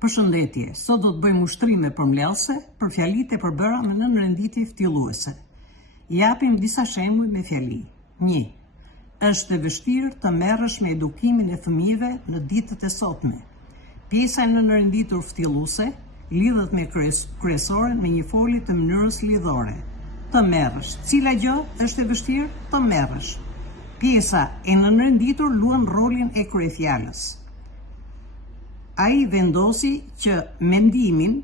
Përshëndetje, sot do të bëjmë ushtrime përmbledhëse për fjalitë e përbëra me nënrenditje ftylluese. Japim disa shembuj me fjali. 1. Është e vështirë të merresh me edukimin e fëmijëve në ditët e sotme. Pjesa e nënrenditur ftylluese lidhet me kryesoren me një folje të mënyrës lidhore. Të merresh. Cila gjë është e vështirë? Të merresh. Pjesa e nënrenditur luan rolin e kryefjalës. Ai vendosi që mendimin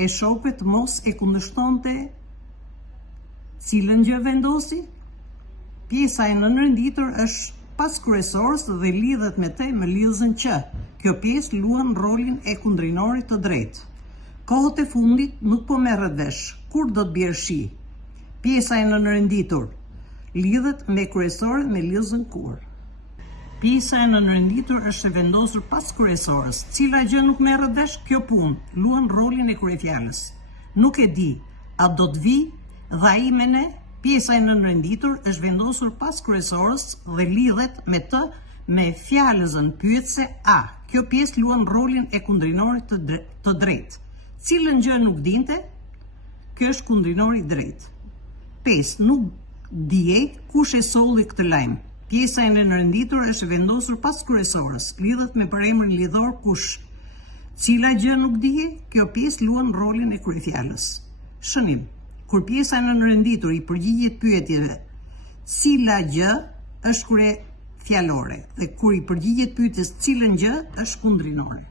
e shokëve të mos e kundërshtonte. Cilën gjë vendosi? Pjesa e nënrenditur është pas kryesorës dhe lidhet me të me lidhjen që. Kjo pjesë luan rolin e kundrinorit të drejtë. Kohët e fundit nuk po merret vesh. Kur do të bjerë shi? Pjesa e nënrenditur lidhet me kryesorën me lidhjen kur. Pjesa e nënrenditur është e vendosur pas kryesorës. Cila gjë nuk merret vesh? Kjo punë luan rolin e kryefjalës. Nuk e di, a do të vi dhe ai me ne? Pjesa e nënrenditur është vendosur pas kryesorës dhe lidhet me të me fjalëzën pyetëse a. Kjo pjesë luan rolin e kundrinorit të drejtë. Cilën gjë nuk dinte? Kjo është kundrinori i drejtë. 5. Nuk dijej kush e solli këtë lajm. Pjesa e nënrenditur është vendosur pas kryesorës, lidhet me përemrin lidhor kush. Cila gjë nuk dije? Kjo pjesë luan rolin e kryefjalës. Shënim. Kur pjesa e nënrenditur i përgjigjet pyetjeve, cila gjë është kryefjalore dhe kur i përgjigjet pyetjes cilën gjë është kundrinore.